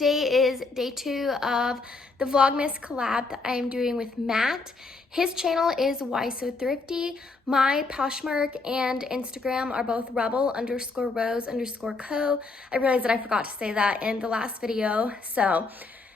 Today is day 2 of the Vlogmas collab that I am doing with Matt. His channel is Why So Thrifty. My Poshmark and Instagram are both rebel_rose_co. I realized that I forgot to say that in the last video. So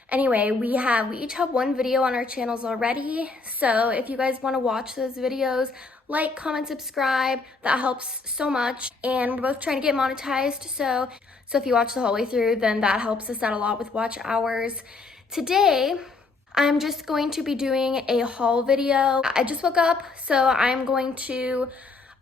anyway, we each have one video on our channels already. So if you guys want to watch those videos, like, comment, subscribe. That helps so much. And we're both trying to get monetized. So if you watch the whole way through, then that helps us out a lot with watch hours. Today, I'm just going to be doing a haul video. I just woke up, so I'm going to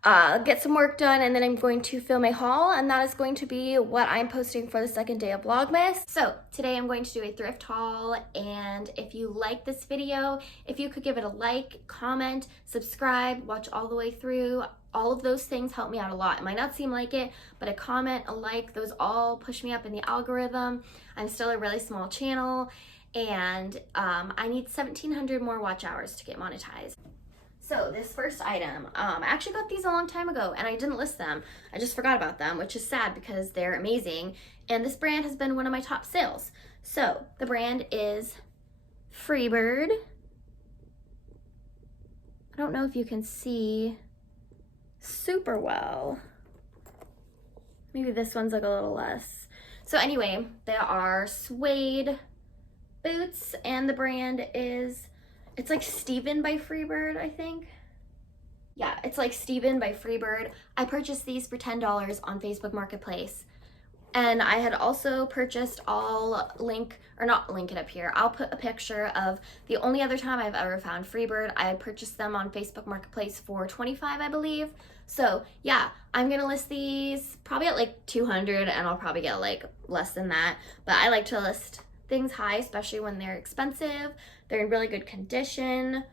get some work done, and then I'm going to film a haul, and that is going to be what I'm posting for the second day of Vlogmas. So today I'm going to do a thrift haul, and if you like this video, if you could give it a like, comment, subscribe, watch all the way through. All of those things help me out a lot. It might not seem like it, but a comment, a like, those all push me up in the algorithm. I'm still a really small channel, and I need 1,700 more watch hours to get monetized. So this first item, I actually got these a long time ago and I didn't list them. I just forgot about them, which is sad because they're amazing. And this brand has been one of my top sales. So the brand is Freebird. I don't know if you can see super well. Maybe this one's like a little less. So anyway, they are suede boots, and the brand is, it's like Steven by Freebird, I think. Yeah, it's like Steven by Freebird. I purchased these for $10 on Facebook Marketplace. And I had also purchased, I'll link it up here. I'll put a picture of the only other time I've ever found Freebird. I purchased them on Facebook Marketplace for $25, I believe. So yeah, I'm gonna list these probably at like 200, and I'll probably get like less than that. But I like to list things high, especially when they're expensive. They're in really good condition,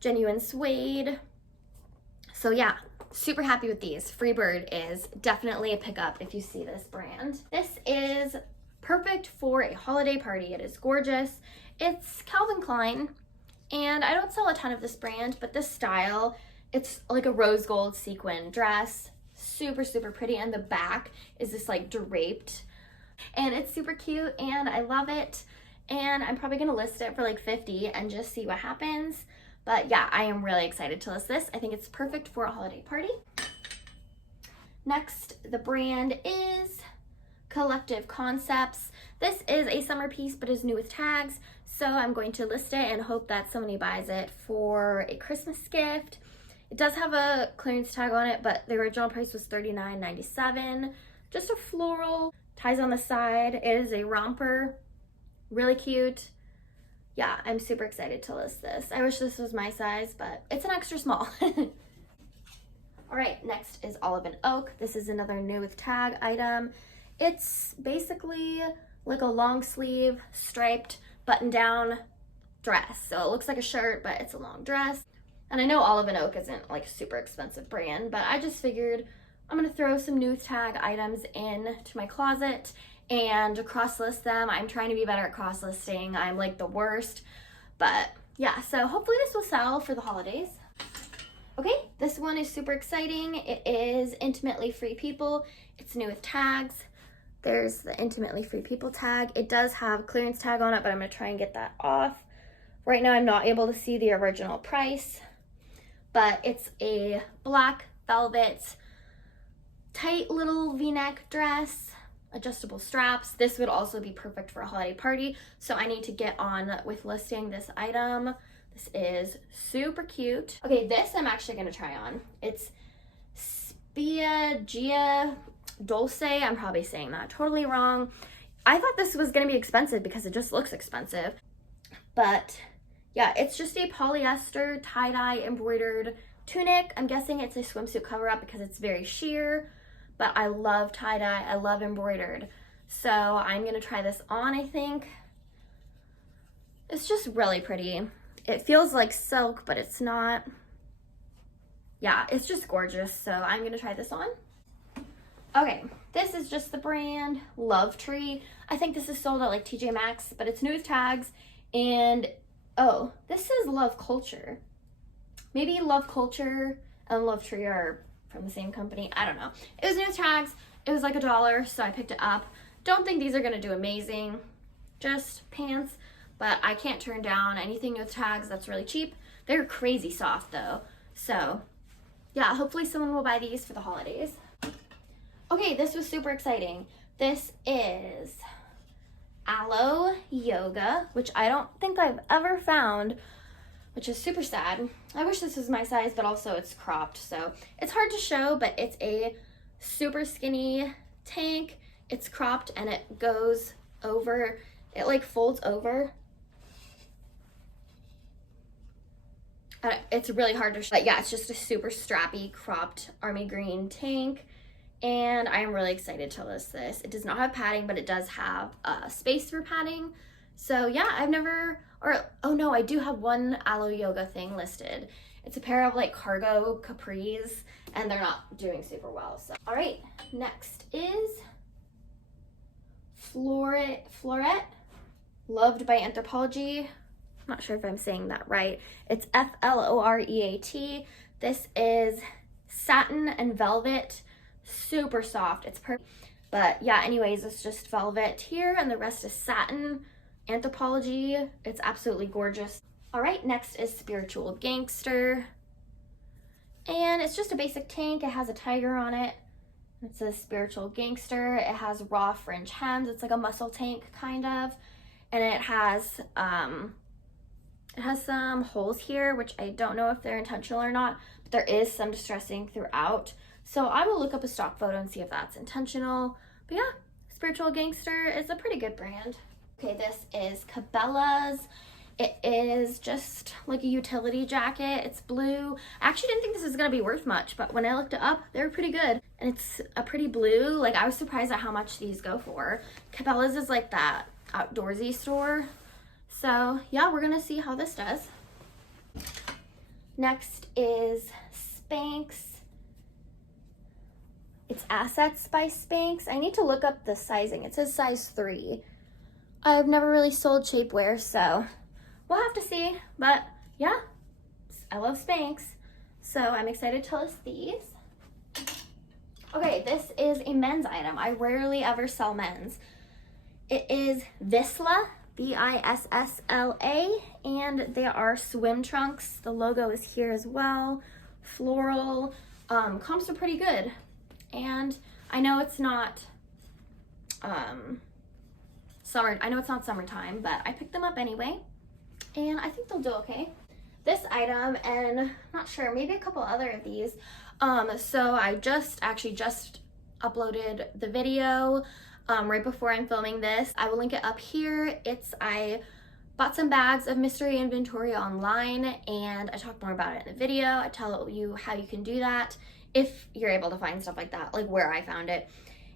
genuine suede. So yeah, super happy with these. Freebird is definitely a pickup if you see this brand. This is perfect for a holiday party. It is gorgeous. It's Calvin Klein, and I don't sell a ton of this brand, but this style, it's like a rose gold sequin dress. Super, super pretty, and the back is this like draped, and it's super cute, and I love it. And I'm probably gonna list it for like 50 and just see what happens. But yeah, I am really excited to list this. I think it's perfect for a holiday party. Next, the brand is Collective Concepts. This is a summer piece, but is new with tags. So I'm going to list it and hope that somebody buys it for a Christmas gift. It does have a clearance tag on it, but the original price was $39.97. Just a floral, ties on the side. It is a romper, really cute. Yeah, I'm super excited to list this. I wish this was my size, but it's an extra small. All right, next is Olive and Oak. This is another new with tag item. It's basically like a long sleeve, striped, button down dress. So it looks like a shirt, but it's a long dress. And I know Olive and Oak isn't like a super expensive brand, but I just figured I'm gonna throw some new tag items in to my closet and cross list them. I'm trying to be better at cross listing. I'm like the worst, but yeah, so hopefully this will sell for the holidays. Okay, this one is super exciting. It is Intimately Free People. It's new with tags. There's the Intimately Free People tag. It does have clearance tag on it, but I'm gonna try and get that off. Right now I'm not able to see the original price, but it's a black velvet, tight little V-neck dress, adjustable straps. This would also be perfect for a holiday party, so I need to get on with listing this item. This is super cute. Okay, this I'm actually gonna try on. It's Spiaggia Dolce. I'm probably saying that totally wrong. I thought this was gonna be expensive because it just looks expensive, but yeah, it's just a polyester tie-dye embroidered tunic. I'm guessing it's a swimsuit cover-up because it's very sheer, but I love tie-dye, I love embroidered. So I'm gonna try this on, I think. It's just really pretty. It feels like silk, but it's not. Yeah, it's just gorgeous, so I'm gonna try this on. Okay, this is just the brand Love Tree. I think this is sold at like TJ Maxx, but it's new with tags, and oh, this is Love Culture. Maybe Love Culture and Love Tree are from the same company. I don't know. It was new with tags. It was like $1, so I picked it up. Don't think these are gonna do amazing. just pants, but I can't turn down anything with tags that's really cheap. They're crazy soft though. So yeah, hopefully someone will buy these for the holidays. Okay, this was super exciting. This is Aloe Yoga, which I don't think I've ever found, which is super sad. I wish this was my size, but also it's cropped, so it's hard to show, but it's a super skinny tank. It's cropped and it goes over, it like folds over. It's really hard to show, but yeah, it's just a super strappy cropped army green tank. And I am really excited to list this. It does not have padding, but it does have space for padding. So yeah, I've never, or oh no, I do have one Aloe Yoga thing listed. It's a pair of like cargo capris, and they're not doing super well. So all right, next is Florette, loved by Anthropologie. I'm not sure if I'm saying that right. It's Floreat. This is satin and velvet, super soft. It's perfect. But yeah, anyways, it's just velvet here and the rest is satin. Anthropologie. It's absolutely gorgeous. All right, next is Spiritual Gangster. And it's just a basic tank. It has a tiger on it. It says Spiritual Gangster. It has raw fringe hems. It's like a muscle tank kind of. And it has some holes here, which I don't know if they're intentional or not, but there is some distressing throughout. So I will look up a stock photo and see if that's intentional. But yeah, Spiritual Gangster is a pretty good brand. Okay, this is Cabela's. It is just like a utility jacket. It's blue. I actually didn't think this was gonna be worth much, but when I looked it up, they were pretty good. And it's a pretty blue. Like, I was surprised at how much these go for. Cabela's is like that outdoorsy store. So yeah, we're gonna see how this does. Next is Spanx. It's Assets by Spanx. I need to look up the sizing. It says size 3. I've never really sold shapewear, so we'll have to see. But yeah, I love Spanx, so I'm excited to list these. Okay, this is a men's item. I rarely ever sell men's. It is Vissla, Vissla, and they are swim trunks. The logo is here as well. Floral. Comps are pretty good. And I know it's not summertime, but I picked them up anyway. And I think they'll do okay. This item, and I'm not sure, maybe a couple other of these. So I just uploaded the video right before I'm filming this. I will link it up here. I bought some bags of mystery inventory online, and I talk more about it in the video. I tell you how you can do that if you're able to find stuff like that, like where I found it.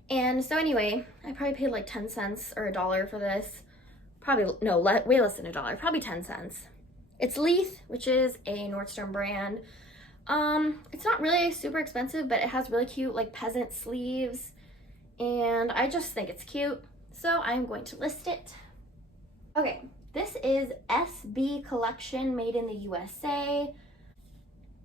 And so anyway, I probably paid like 10 cents or $1 for this. Probably, no, way less than $1, probably 10 cents. It's Leith, which is a Nordstrom brand. It's not really super expensive, but it has really cute like peasant sleeves, and I just think it's cute, so I'm going to list it. Okay, this is SB Collection, made in the USA.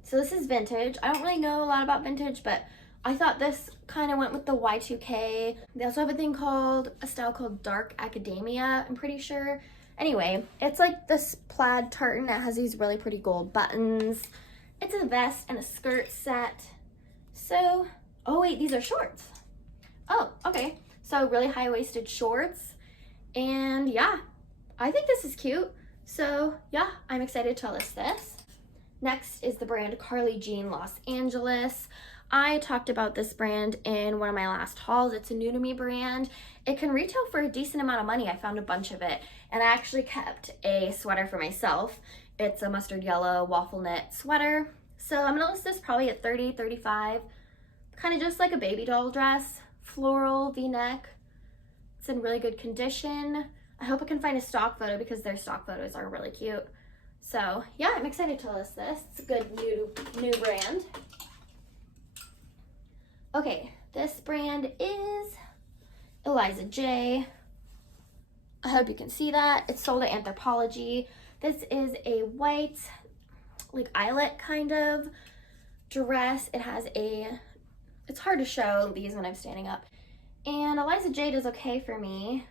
So this is vintage. I don't really know a lot about vintage, but I thought this kind of went with the Y2K. They also have a style called Dark Academia, I'm pretty sure. Anyway, it's like this plaid tartan that has these really pretty gold buttons. It's a vest and a skirt set. So, oh wait, these are shorts. Oh, okay. So really high-waisted shorts. And yeah, I think this is cute. So yeah, I'm excited to list this. Next is the brand Carly Jean Los Angeles. I talked about this brand in one of my last hauls. It's a new to me brand. It can retail for a decent amount of money. I found a bunch of it, and I actually kept a sweater for myself. It's a mustard yellow waffle knit sweater. So I'm gonna list this probably at $30, $35. Kind of just like a baby doll dress, floral V-neck. It's in really good condition. I hope I can find a stock photo because their stock photos are really cute. So yeah, I'm excited to list this. It's a good new brand. Okay, this brand is Eliza J. I hope you can see that. It's sold at Anthropologie. This is a white, like eyelet kind of dress. It's hard to show these when I'm standing up. And Eliza J does okay for me,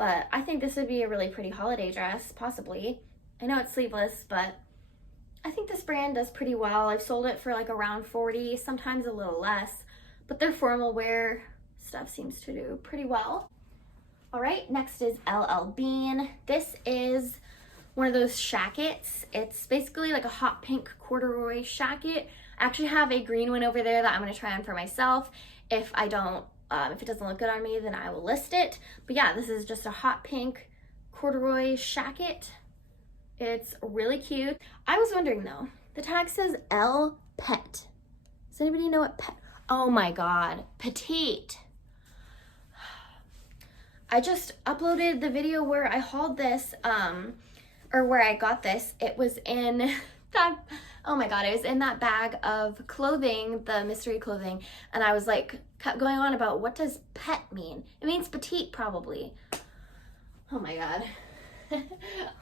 but I think this would be a really pretty holiday dress, possibly. I know it's sleeveless, but I think this brand does pretty well. I've sold it for like around 40, sometimes a little less, but their formal wear stuff seems to do pretty well. All right, next is LL Bean. This is one of those shackets. It's basically like a hot pink corduroy shacket. I actually have a green one over there that I'm gonna try on for myself. If I don't, if it doesn't look good on me, then I will list it. But yeah, this is just a hot pink corduroy shacket. It's really cute. I was wondering though, the tag says L Pet. Does anybody know what pet? Oh my God, petite. I just uploaded the video where I hauled this, or where I got this. It was in that, oh my God, it was in that bag of clothing, the mystery clothing. And I was like, kept going on about what does pet mean? It means petite probably. Oh my God.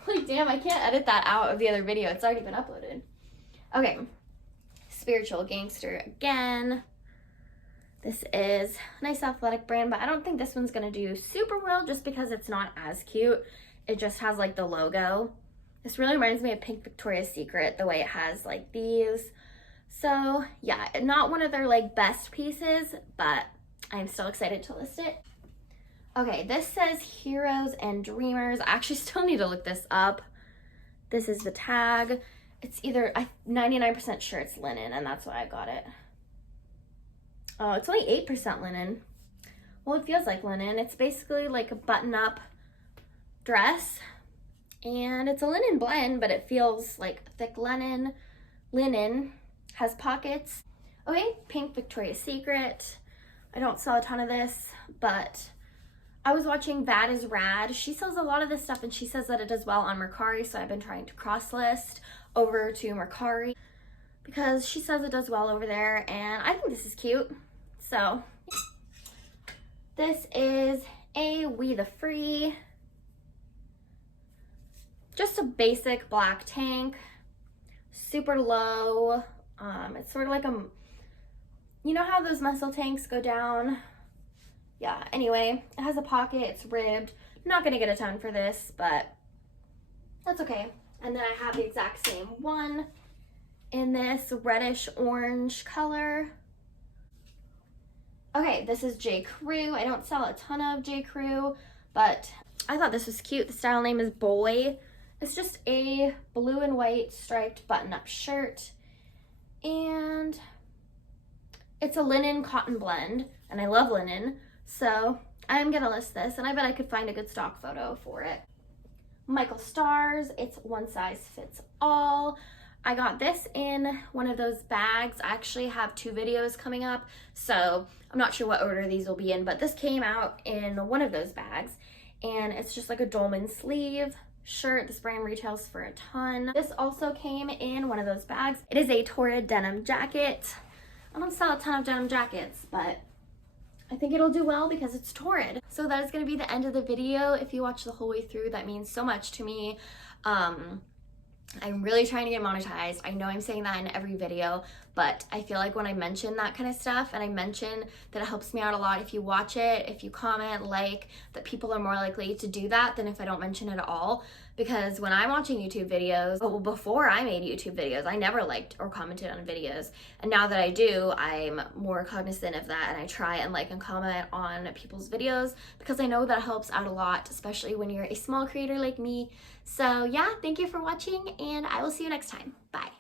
Like, damn, I can't edit that out of the other video. It's already been uploaded. Okay, Spiritual Gangster again. This is a nice athletic brand, but I don't think this one's gonna do super well just because it's not as cute. It just has like the logo. This really reminds me of Pink Victoria's Secret, the way it has like these. So yeah, not one of their like best pieces, but I'm still excited to list it. Okay, this says Heroes and Dreamers. I actually still need to look this up. This is the tag. It's either, I'm 99% sure it's linen, and that's why I got it. Oh, it's only 8% linen. Well, it feels like linen. It's basically like a button-up dress, and it's a linen blend, but it feels like thick linen. Linen has pockets. Okay, Pink Victoria's Secret. I don't sell a ton of this, but I was watching Bad is Rad. She sells a lot of this stuff, and she says that it does well on Mercari, so I've been trying to cross-list over to Mercari because she says it does well over there, and I think this is cute. So this is a We the Free, just a basic black tank, super low. It's sort of like a, you know how those muscle tanks go down? Yeah, anyway, it has a pocket, it's ribbed. I'm not gonna get a ton for this, but that's okay. And then I have the exact same one in this reddish orange color. Okay, this is J. Crew. I don't sell a ton of J. Crew, but I thought this was cute. The style name is Boy. It's just a blue and white striped button-up shirt, and it's a linen cotton blend, and I love linen, so I'm gonna list this, and I bet I could find a good stock photo for it. Michael Stars, it's one size fits all. I got this in one of those bags. I actually have 2 videos coming up, so I'm not sure what order these will be in, but this came out in one of those bags, and it's just like a dolman sleeve shirt. This brand retails for a ton. This also came in one of those bags. It is a Torrid denim jacket. I don't sell a ton of denim jackets, but I think it'll do well because it's Torrid. So that is going to be the end of the video. If you watch the whole way through, that means so much to me. I'm really trying to get monetized. I know I'm saying that in every video, but I feel like when I mention that kind of stuff, and I mention that it helps me out a lot if you watch it, if you comment, like, that people are more likely to do that than if I don't mention it at all. Because when I'm watching YouTube videos, well, before I made YouTube videos, I never liked or commented on videos. And now that I do, I'm more cognizant of that, and I try and like and comment on people's videos because I know that helps out a lot, especially when you're a small creator like me. So yeah, thank you for watching, and I will see you next time. Bye.